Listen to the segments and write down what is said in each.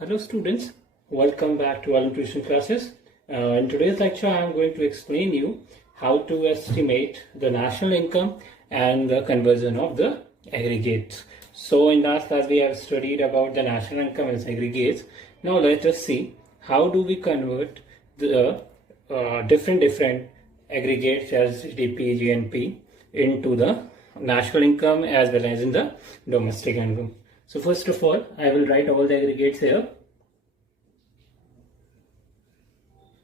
Hello students, welcome back to our tuition classes. In today's lecture, I am going to explain you how to estimate the national income and the conversion of the aggregates. So in last class, we have studied about the national income as aggregates. Now let us see how do we convert the different aggregates as GDP, GNP into the national income as well as in the domestic income. So first of all, I will write all the aggregates here.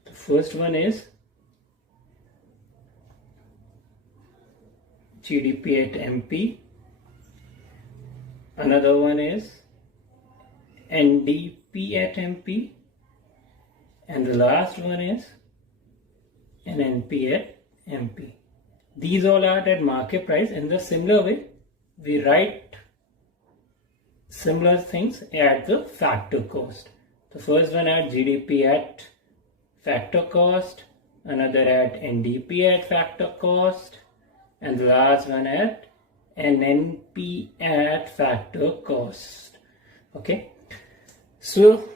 The first one is GDP at MP. Another one is NDP at MP. And the last one is NNP at MP. These all are at market price. In the similar way, we write similar things at the factor cost. The first one at GDP at factor cost, another at NDP at factor cost, and the last one at NNP at factor cost. Okay, so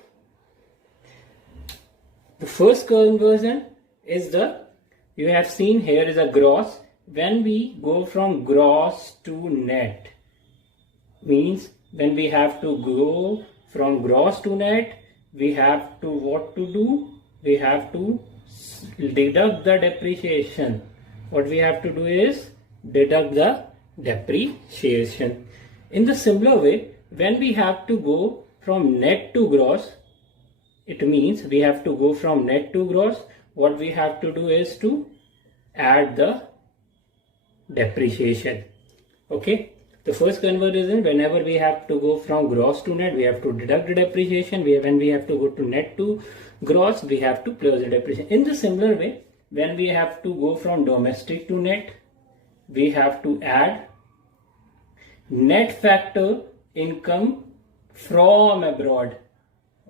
the first conversion is you have seen here is a gross. When we go from gross to net, means when we have to go from gross to net, we have to what to do? We have to deduct the depreciation. What we have to do is deduct the depreciation. In the similar way, when we have to go from net to gross, it means we have to go from net to gross. What we have to do is to add the depreciation. Okay. The first conversion, whenever we have to go from gross to net, we have to deduct the depreciation. When we have to go to net to gross, we have to plus the depreciation. In the similar way, when we have to go from domestic to net, we have to add net factor income from abroad.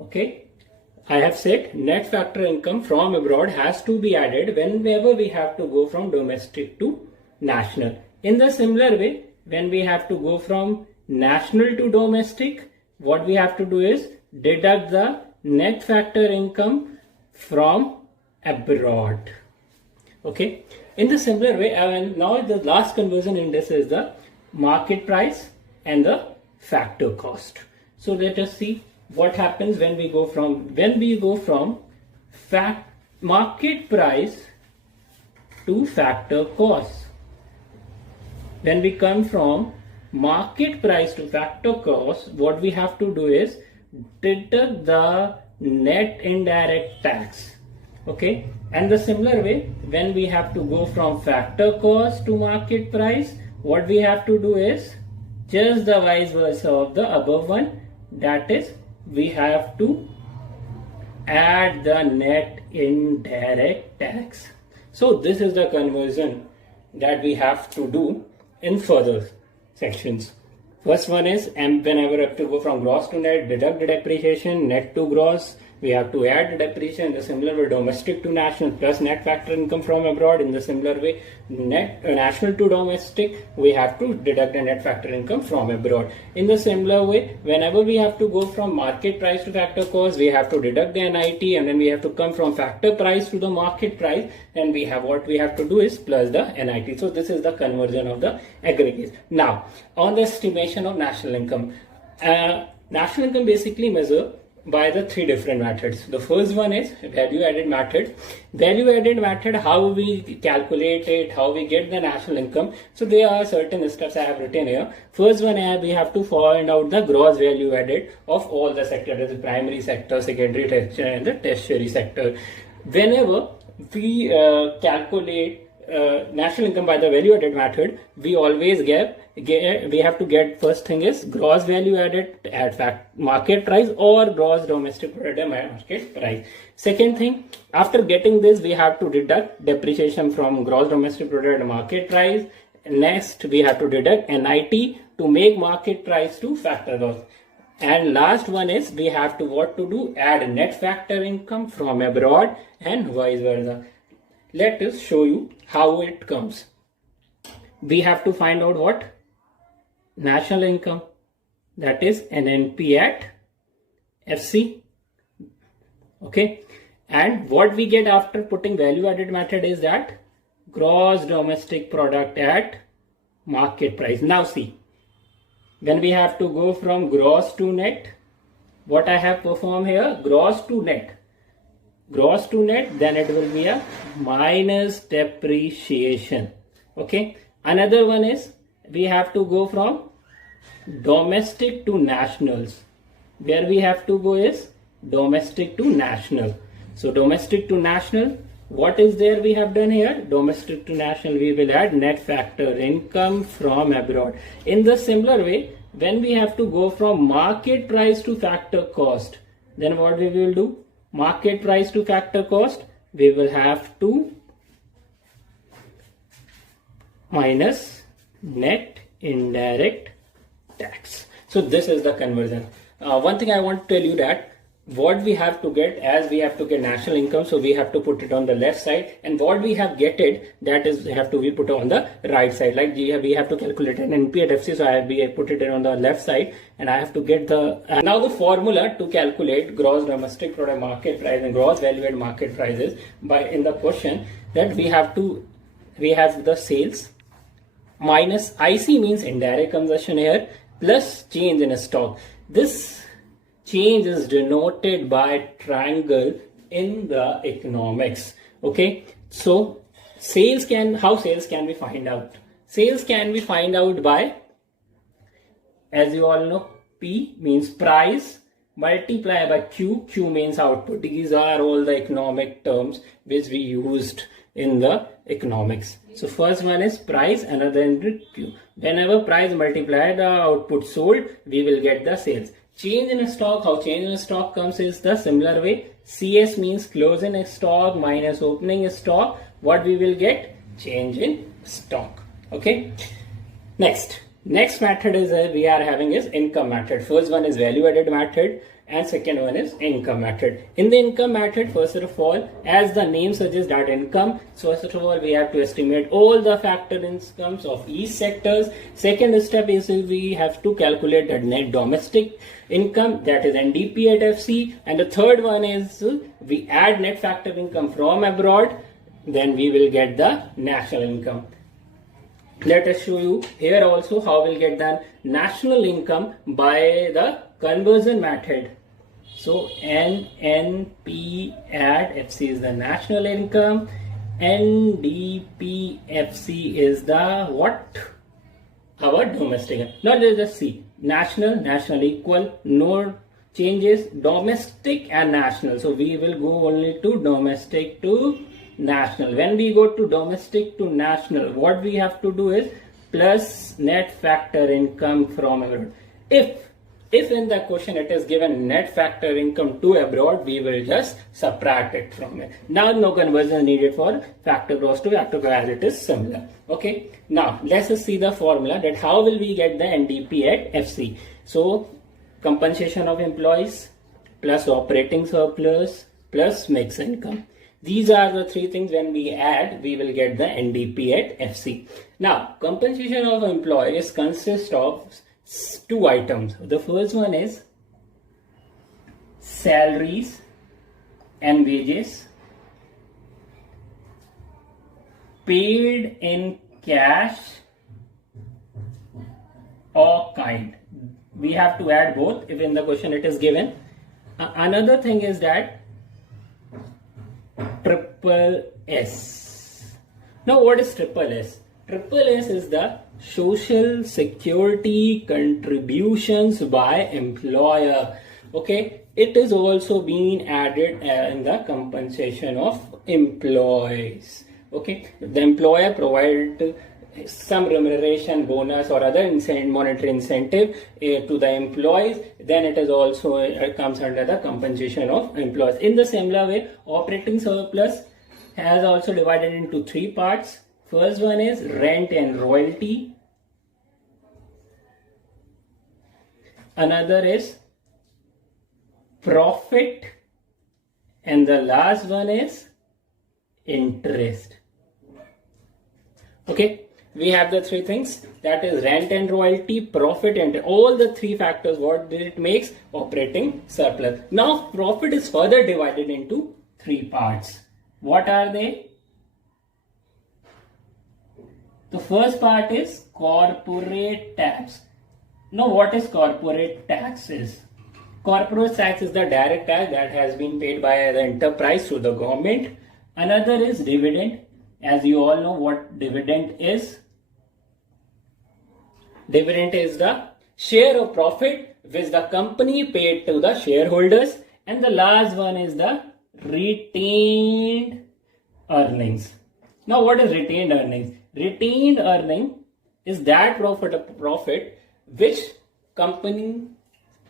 Okay, I have said net factor income from abroad has to be added whenever we have to go from domestic to national. In the similar way, when we have to go from national to domestic, what we have to do is deduct the net factor income from abroad. Okay. In the similar way, and now the last conversion in this is the market price and the factor cost. So let us see what happens when we go from market price to factor cost. When we come from market price to factor cost, what we have to do is deduct the net indirect tax. Okay, and the similar way, when we have to go from factor cost to market price, what we have to do is just the vice versa of the above one, that is, we have to add the net indirect tax. So this is the conversion that we have to do in further sections. First one is, and whenever we have to go from gross to net, deduct the depreciation, net to gross, we have to add the depreciation. In the similar way, domestic to national plus net factor income from abroad. In the similar way, national to domestic, we have to deduct the net factor income from abroad. In the similar way, whenever we have to go from market price to factor cost, we have to deduct the NIT, and then we have to come from factor price to the market price, and what we have to do is plus the NIT. So this is the conversion of the aggregates. Now, on the estimation of national income, national income basically measure by the three different methods. The first one is value added method. Value added method, how we calculate it, how we get the national income. So there are certain steps I have written here. First one, we have to find out the gross value added of all the sectors, the primary sector, secondary sector, and the tertiary sector. Whenever we calculate national income by the value added method, we always we have to get, first thing is gross value added at market price or gross domestic product at market price. Second thing, after getting this, we have to deduct depreciation from gross domestic product at market price. Next, we have to deduct NIT to make market price to factor cost. And last one is, we have to add net factor income from abroad and vice versa. Let us show you how it comes. We have to find out what? National income, that is NNP at FC. Okay, and what we get after putting value added method is that gross domestic product at market price. Now see, when we have to go from gross to net, what I have performed here, gross to net, then it will be a minus depreciation. Okay, another one is we have to go from domestic to nationals. Where we have to go is domestic to national. So domestic to national, what is there we have done here? Domestic to national, we will add net factor income from abroad. In the similar way, when we have to go from market price to factor cost, then what we will do? Market price to factor cost, we will have to minus net indirect tax. So this is the conversion. One thing I want to tell you that what we have to get, as we have to get national income, so we have to put it on the left side, and what we have get it, that is we put it on the right side. Like we have to calculate an NP at FC, so I put it on the left side, and I have to get the now the formula to calculate gross domestic product market price and gross value added market prices by in the question, that we have the sales minus IC means indirect consumption here, plus change in stock. This change is denoted by triangle in the economics. Okay, so how sales can be find out? Sales can be find out by, as you all know, P means price multiply by Q. Q means output. These are all the economic terms which we used in the economics. So first one is price, another is Q. Whenever price multiply the output sold, we will get the sales. Change in stock, how change in stock comes is the similar way. CS means closing stock minus opening stock. What we will get? Change in stock. Okay. Next method is we are having is income method. First one is value added method, and second one is income method. In the income method, first of all, as the name suggests that income, so first of all we have to estimate all the factor incomes of each sectors. Second step is we have to calculate the net domestic income, that is NDP at FC, and the third one is we add net factor income from abroad, then we will get the national income. Let us show you here also how we'll get the national income by the conversion method. So NNP at FC is the national income, NDP FC is the what? Our domestic income. Now let's just see. National equal, no changes, domestic and national. So we will go only to domestic to national. When we go to domestic to national, what we have to do is plus net factor income from abroad. If in the question it is given net factor income to abroad, we will just subtract it from it. Now no conversion needed for factor gross to factor gross, as it is similar. Okay. Now let's just see the formula, that how will we get the NDP at FC. So compensation of employees plus operating surplus plus mixed income. These are the three things. When we add, we will get the NDP at FC. Now compensation of employees consists of two items. The first one is salaries and wages paid in cash or kind. We have to add both if in the question it is given. Another thing is that triple S. Now what is triple S? Triple S is the social security contributions by employer. Okay, it is also being added in the compensation of employees. Okay, the employer provided some remuneration, bonus or other monetary incentive to the employees, then it is also comes under the compensation of employees. In the similar way, operating surplus has also divided into three parts. First one is rent and royalty. Another is profit. And the last one is interest. Okay. we have the three things, that is rent and royalty, profit, and all the three factors. What did it makes? Operating surplus. Now profit is further divided into three parts. What are they? The first part is corporate tax. Now what is corporate tax is? Corporate tax is the direct tax that has been paid by the enterprise to the government. Another is dividend. As you all know what dividend is. Dividend is the share of profit which the company paid to the shareholders. And the last one is the retained earnings. Now what is retained earnings? Retained earning is that profit which company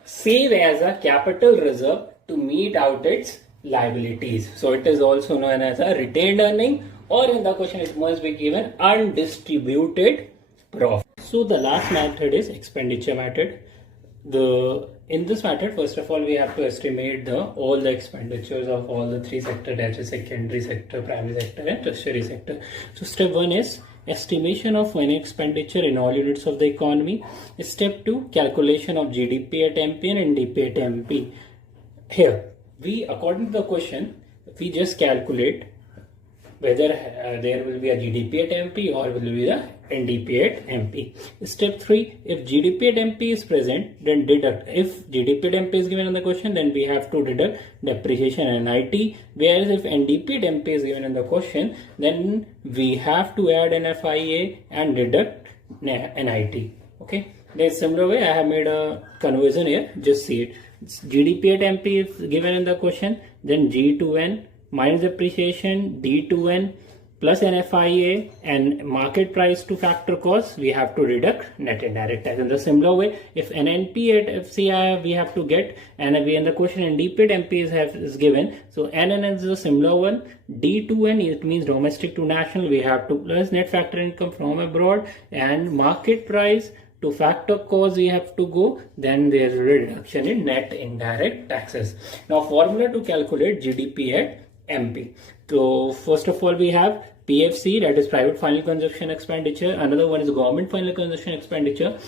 save as a capital reserve to meet out its liabilities. So it is also known as a retained earning, or in the question it must be given undistributed profit. So the last method is expenditure method. In this method, first of all, we have to estimate all the expenditures of all the three sectors, that is secondary sector, primary sector, and tertiary sector. So step 1 is estimation of money expenditure in all units of the economy. Step 2, calculation of GDP at MP and NDP at MP. Here, according to the question, we just calculate whether there will be a GDP at MP or will be the NDP at MP. Step 3, if GDP at MP is present, then deduct. If GDP at MP is given in the question, then we have to deduct depreciation and NIT. Whereas if NDP at MP is given in the question, then we have to add NFIA and deduct NIT. Okay. There's similar way I have made a conversion here. Just see it. GDP at MP is given in the question, then G2N minus depreciation, D2N plus NFIA and market price to factor cost, we have to deduct net indirect tax. In the similar way, if NNP at FCI we have to get, and we in the question NDP at MP is given, so NN is a similar one. D2N, it means domestic to national, we have to plus net factor income from abroad, and market price to factor cost we have to go, then there is a reduction in net indirect taxes. Now formula to calculate GDP at MP. So first of all we have PFC, that is private final consumption expenditure. Another one is government final consumption expenditure.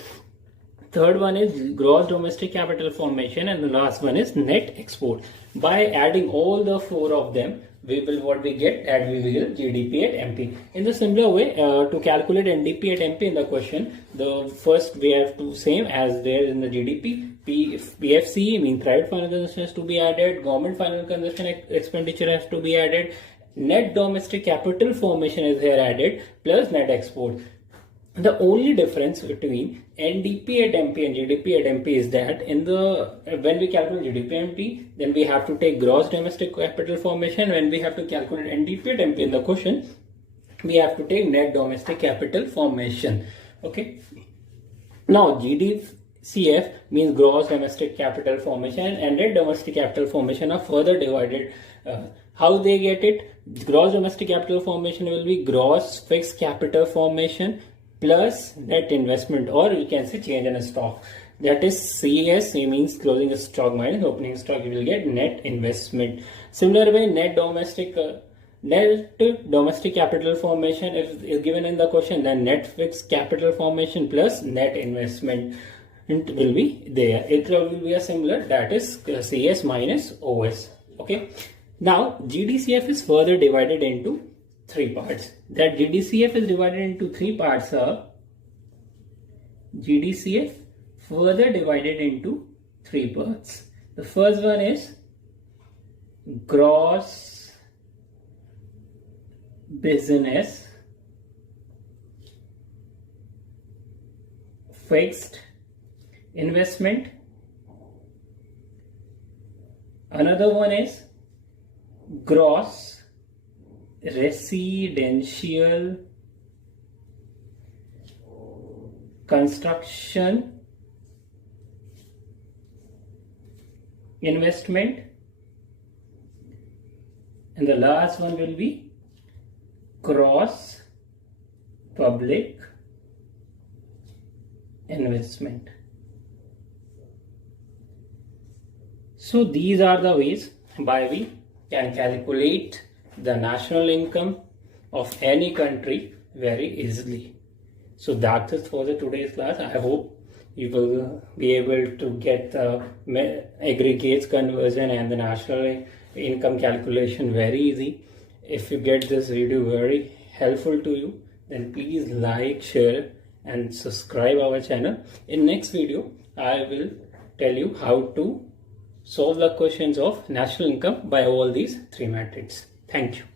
Third one is gross domestic capital formation, and the last one is net export. By adding all the four of them, we will get GDP at MP. In the similar way, to calculate NDP at MP in the question, the first we have to same as there in the GDP. PFC means private final consumption has to be added, government final consumption expenditure has to be added, net domestic capital formation is here added, plus net export. The only difference between NDP at MP and GDP at MP is that when we calculate GDP at MP, then we have to take gross domestic capital formation. When we have to calculate NDP at MP in the question, we have to take net domestic capital formation. Okay. Now GDCF means gross domestic capital formation, and net domestic capital formation are further divided. How they get it? Gross domestic capital formation will be gross fixed capital formation plus net investment, or we can say change in a stock. That is CS, means closing a stock minus opening stock, you will get net investment. Similar way, net domestic capital formation is given in the question, then net fixed capital formation plus net investment it will be there. It will be a similar, that is CS minus OS. Okay. Now GDCF is further divided into three parts. That GDCF is divided into three parts are GDCF further divided into three parts. The first one is gross business fixed investment. Another one is gross residential construction investment, and the last one will be gross public investment. So these are the ways by we can calculate the national income of any country very easily. So that's it for the today's class. I hope you will be able to get the aggregates conversion and the national income calculation very easy. If you get this video very helpful to you, then please like, share and subscribe our channel. In next video, I will tell you how to solve the questions of national income by all these three methods. Thank you.